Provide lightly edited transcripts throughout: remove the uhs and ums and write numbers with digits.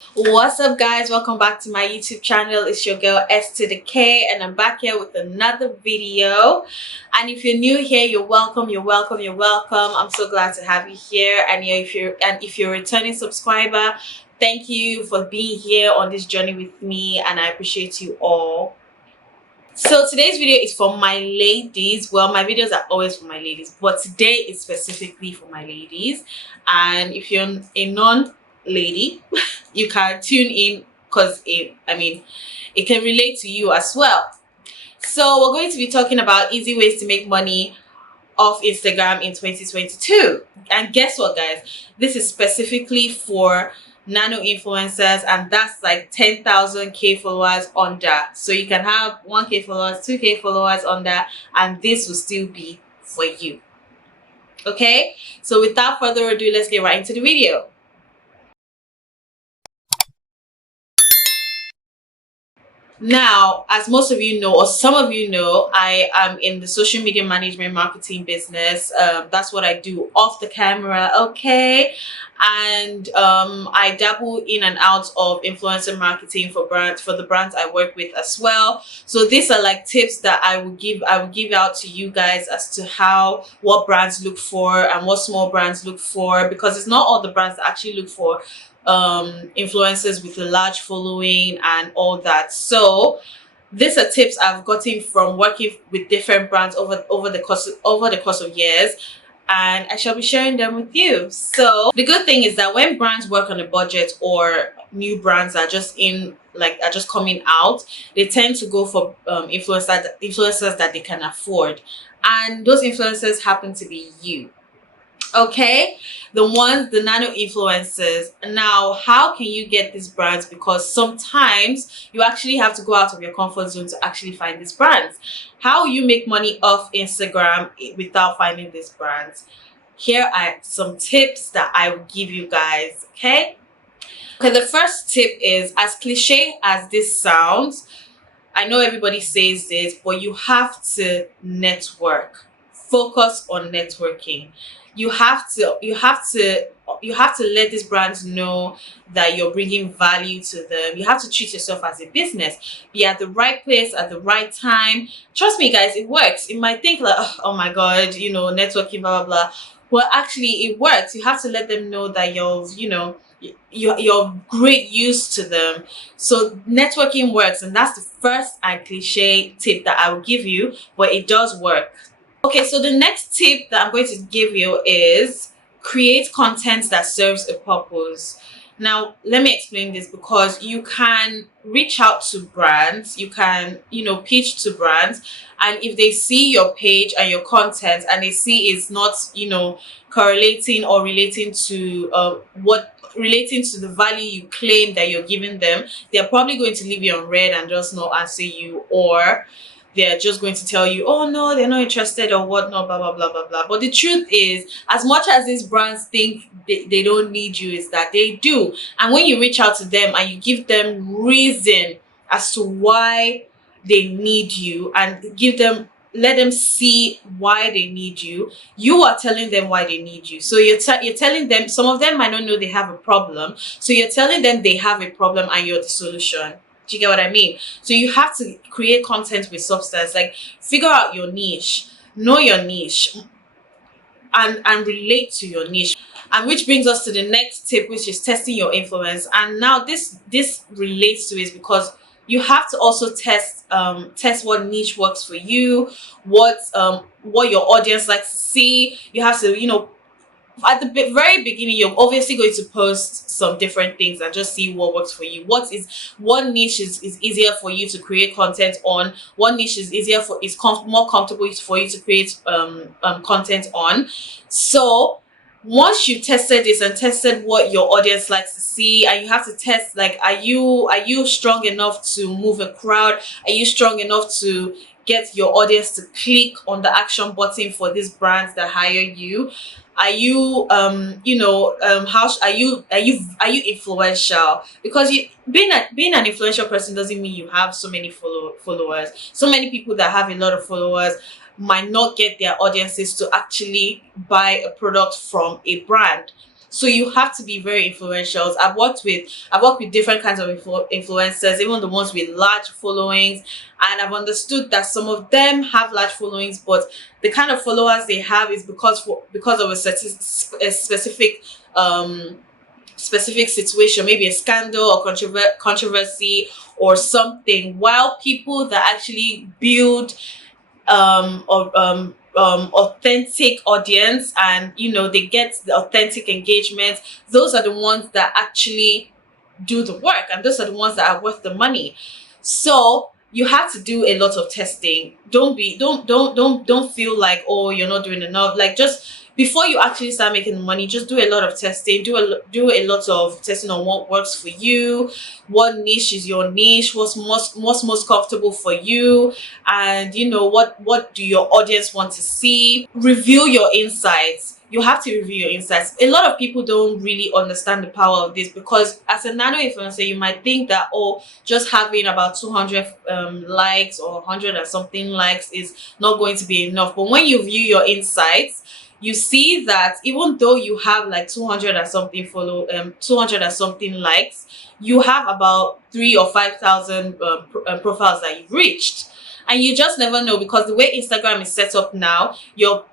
What's up, guys? Welcome back to my YouTube channel. It's your girl S to the K, and I'm back here with another video. And if you're new here, you're welcome. I'm so glad to have you here. And if you're a returning subscriber, thank you for being here on this journey with me, and I appreciate you all. So today's video is for my ladies. Well, my videos are always for my ladies, but today is specifically for my ladies. And if you're a non-lady, you can tune in because it can relate to you as well. So we're going to be talking about easy ways to make money off Instagram in 2022. And guess what, guys? This is specifically for nano influencers, and that's like 10,000 followers under. So you can have 1K followers, 2K followers under, and this will still be for you. Okay, so without further ado, let's get right into the video. Now, as most of you know, or some of you know, I am in the social media management marketing business. That's what I do off the camera, okay? And I dabble in and out of influencer marketing for the brands I work with as well. So these are like tips that I will give out to you guys as to what brands look for and what small brands look for, because it's not all the brands that actually look for influencers with a large following and all that. So these are tips I've gotten from working with different brands over the course of years, and I shall be sharing them with you. So the good thing is that when brands work on a budget, or new brands are just coming out, they tend to go for influencers that they can afford, and those influencers happen to be you. Okay, the nano influencers. Now, how can you get these brands? Because sometimes you actually have to go out of your comfort zone to actually find these brands. How you make money off Instagram without finding these brands? Here are some tips that I will give you guys. Okay, the first tip is, as cliche as this sounds, I know everybody says this, but you have to network. Focus on networking. You have to let these brands know that you're bringing value to them. You have to treat yourself as a business. Be at the right place at the right time. Trust me, guys, it works. You might think like, oh my god, networking, blah blah blah. Well, actually, it works. You have to let them know that you're great use to them. So networking works, and that's the first and cliche tip that I will give you, but it does work. Okay, so the next tip that I'm going to give you is create content that serves a purpose. Now, let me explain this, because you can reach out to brands, you can, pitch to brands, and if they see your page and your content and they see it's not, correlating or relating to the value you claim that you're giving them, they're probably going to leave you on red and just not answer you, or they're just going to tell you, oh no, they're not interested or whatnot, blah blah blah blah blah. But the truth is, as much as these brands think they don't need you, is that they do. And when you reach out to them and you give them reason as to why they need you, and let them see why they need you, you are telling them why they need you. So you're telling them. Some of them might not know they have a problem, so you're telling them they have a problem and you're the solution. Do you get what I mean? So you have to create content with substance. Like, figure out your niche, know your niche, and relate to your niche. And which brings us to the next tip, which is testing your influence. And now this relates to it, because you have to also test what niche works for you, what your audience likes to see. You have to, at the very beginning, you're obviously going to post some different things and just see what works for you. What niche is easier for you to create content on? What niche is more comfortable for you to create content on? So once you've tested this and tested what your audience likes to see, and you have to test, like, are you strong enough to move a crowd? Are you strong enough to get your audience to click on the action button for these brands that hire you? Are you how are you influential? Because being an influential person doesn't mean you have so many followers. So many people that have a lot of followers might not get their audiences to actually buy a product from a brand. So you have to be very influential. I've worked with different kinds of influencers, even the ones with large followings, and I've understood that some of them have large followings, but the kind of followers they have is because of a specific situation, maybe a scandal or controversy or something, while people that actually build authentic audience, and they get the authentic engagement, those are the ones that actually do the work, and those are the ones that are worth the money. So you have to do a lot of testing. Don't feel like, oh, you're not doing enough. Like, just before you actually start making money, just do a lot of testing. Do a lot of testing on what works for you, what niche is your niche, what's most comfortable for you, and what do your audience want to see. Review your insights. You have to review your insights. A lot of people don't really understand the power of this, because as a nano influencer, you might think that, oh, just having about 200 likes or 100 and something likes is not going to be enough. But when you view your insights, you see that even though you have like 200 and something 200 and something likes, you have about 3 or 5,000 profiles that you've reached. And you just never know, because the way Instagram is set up now, your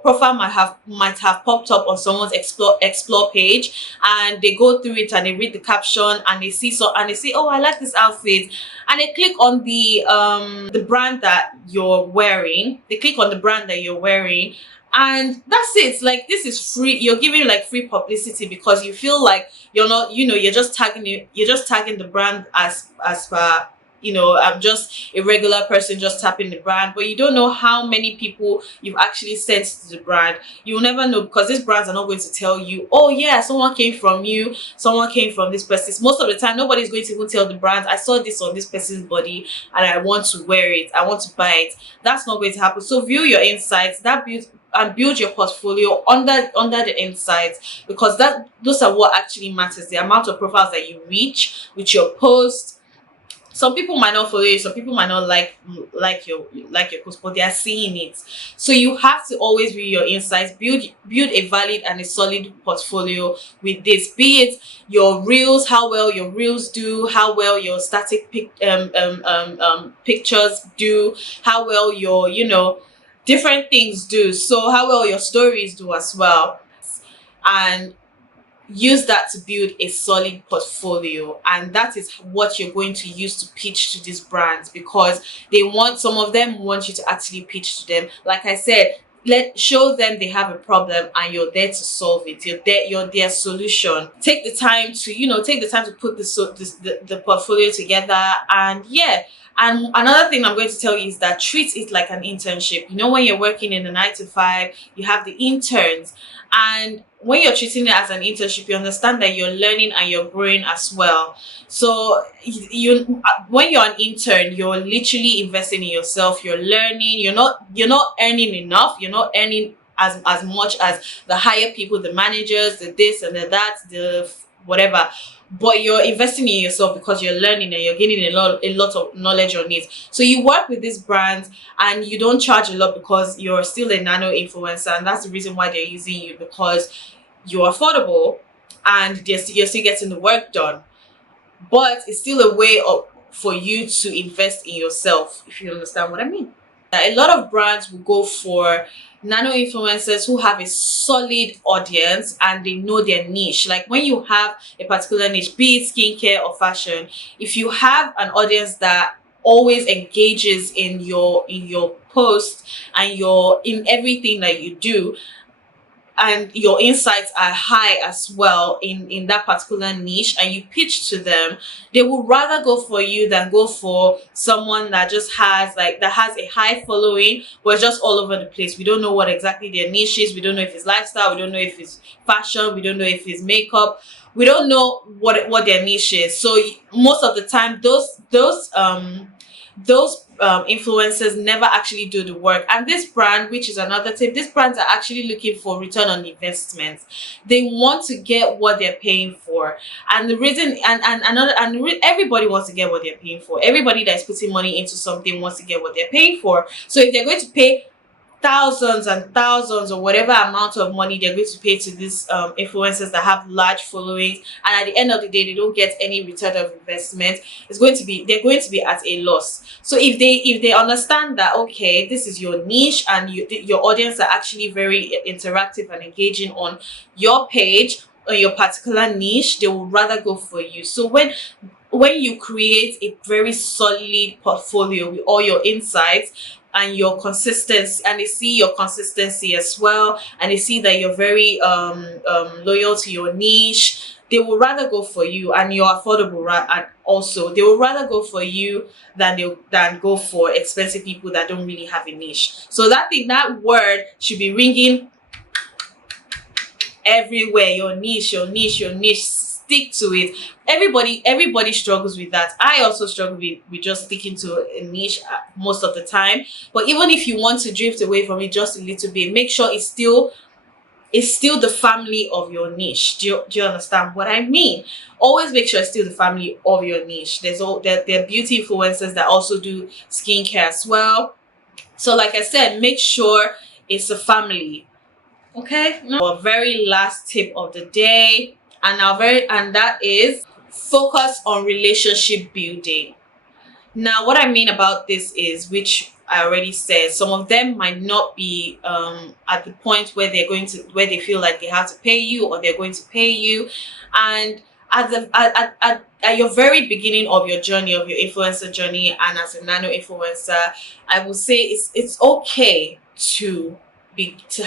profile might have popped up on someone's explore page, and they go through it and they read the caption and they see, oh, I like this outfit, and they click on the brand that you're wearing. They click on the brand that you're wearing, and that's it. Like, this is free. You're giving like free publicity, because you feel like you're not, you're just tagging the brand as per, I'm just a regular person just tapping the brand, but you don't know how many people you've actually sent to the brand. You'll never know, because these brands are not going to tell you, oh yeah, someone came from you, someone came from this person. Most of the time, nobody's going to even tell the brand, I saw this on this person's body and I want to wear it, I want to buy it. That's not going to happen. So view your insights, build your portfolio under the insights, because those are what actually matters. The amount of profiles that you reach with your post. Some people might not follow you, some people might not like your post, but they are seeing it. So you have to always view your insights, build a valid and a solid portfolio with this. Be it your reels, how well your reels do, how well your static pictures do, how well your different things do, so how well your stories do as well, and use that to build a solid portfolio. And that is what you're going to use to pitch to these brands, because some of them want you to actually pitch to them. Like I said, show them they have a problem and you're there to solve it. You're their solution. Take the time to put the portfolio together. And yeah. And another thing I'm going to tell you is that treat it like an internship. When you're working in a 9 to 5, you have the interns, and when you're treating it as an internship, you understand that you're learning and you're growing as well. So when you're an intern, you're literally investing in yourself. You're learning. You're not earning enough. You're not earning as much as the higher people, the managers, the this and the that, the whatever. But you're investing in yourself, because you're learning and you're gaining a lot of knowledge on it. So you work with these brands and you don't charge a lot, because you're still a nano influencer, and that's the reason why they're using you, because you're affordable and you're still getting the work done. But it's still a way for you to invest in yourself, if you understand what I mean. A lot of brands will go for nano influencers who have a solid audience and they know their niche. Like, when you have a particular niche, be it skincare or fashion, if you have an audience that always engages in your post and in everything that you do, and your insights are high as well in that particular niche, and you pitch to them, they would rather go for you than go for someone that just has a high following but just all over the place. We don't know what exactly their niche is. We don't know if it's lifestyle, we don't know if it's fashion, we don't know if it's makeup, we don't know what their niche is. So most of the time, those influencers never actually do the work. And this brand, which is another tip, these brands are actually looking for return on investment. They want to get what they're paying for, and the reason everybody wants to get what they're paying for. Everybody that's putting money into something wants to get what they're paying for. So if they're going to pay thousands and thousands or whatever amount of money they're going to pay to these influencers that have large followings, and at the end of the day they don't get any return of investment. They're going to be at a loss. So if they understand that, okay, this is your niche and your audience are actually very interactive and engaging on your page or your particular niche, they will rather go for you. So when you create a very solid portfolio with all your insights and your consistency, and they see your consistency as well, and they see that you're very loyal to your niche, they will rather go for you, and you're affordable, and also they will rather go for you than go for expensive people that don't really have a niche. So that word should be ringing everywhere. Your niche, your niche, your niche. Stick to it. Everybody struggles with that. I also struggle with just sticking to a niche most of the time. But even if you want to drift away from it just a little bit, make sure it's still the family of your niche. Do you understand what I mean? Always make sure it's still the family of your niche. There are beauty influencers that also do skincare as well. So like I said, make sure it's a family. Okay. Our very last tip of the day. And that is focus on relationship building. Now, what I mean about this is, which I already said, some of them might not be at the point where they feel like they have to pay you or they're going to pay you, and at your very beginning of your journey, of your influencer journey, and as a nano influencer, I would say it's okay to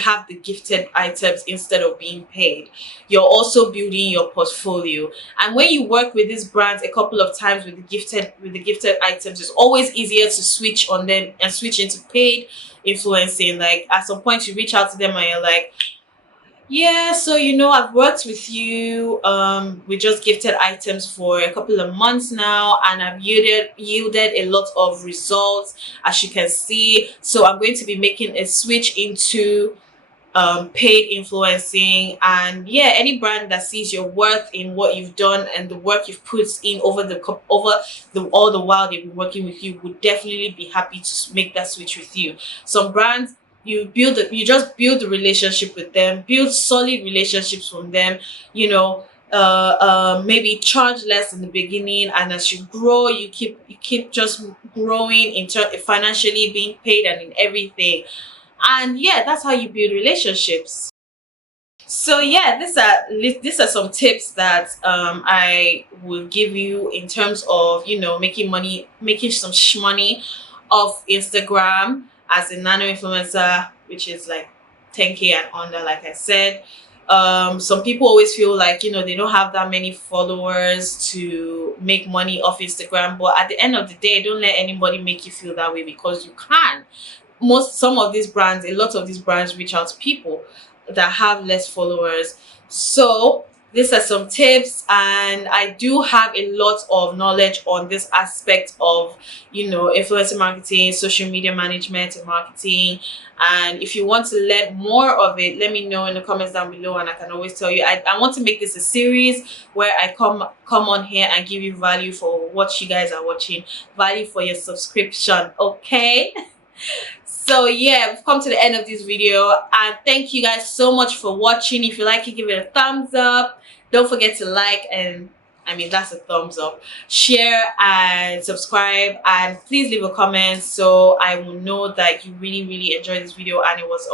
have the gifted items instead of being paid. You're also building your portfolio, and when you work with these brands a couple of times with the gifted items, it's always easier to switch on them and switch into paid influencing. Like at some point you reach out to them and you're like, yeah, so I've worked with you with just gifted items for a couple of months now, and I've yielded a lot of results, as you can see. So I'm going to be making a switch into paid influencing. And yeah, any brand that sees your worth in what you've done and the work you've put in all the while they've been working with you, would definitely be happy to make that switch with you. Some brands, you just build the relationship with them, build solid relationships from them, maybe charge less in the beginning, and as you grow, you keep just growing in financially, being paid, and in everything. And yeah, that's how you build relationships. So yeah, these are some tips that I will give you in terms of making some money off Instagram as a nano influencer, which is like 10K and under, like I said. Some people always feel like they don't have that many followers to make money off Instagram, but at the end of the day, don't let anybody make you feel that way, because you can. A lot of these brands reach out to people that have less followers. So these are some tips, and I do have a lot of knowledge on this aspect of influencer marketing, social media management and marketing. And if you want to learn more of it, let me know in the comments down below, and I can always tell you. I want to make this a series where I come on here and give you value for what you guys are watching, value for your subscription. Okay. So yeah, we've come to the end of this video, and thank you guys so much for watching. If you like it, give it a thumbs up. Don't forget to like, and that's a thumbs up, share and subscribe, and please leave a comment so I will know that you really enjoyed this video and it was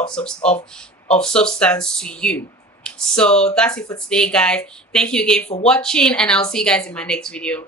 of substance to you. So that's it for today, guys. Thank you again for watching, and I'll see you guys in my next video.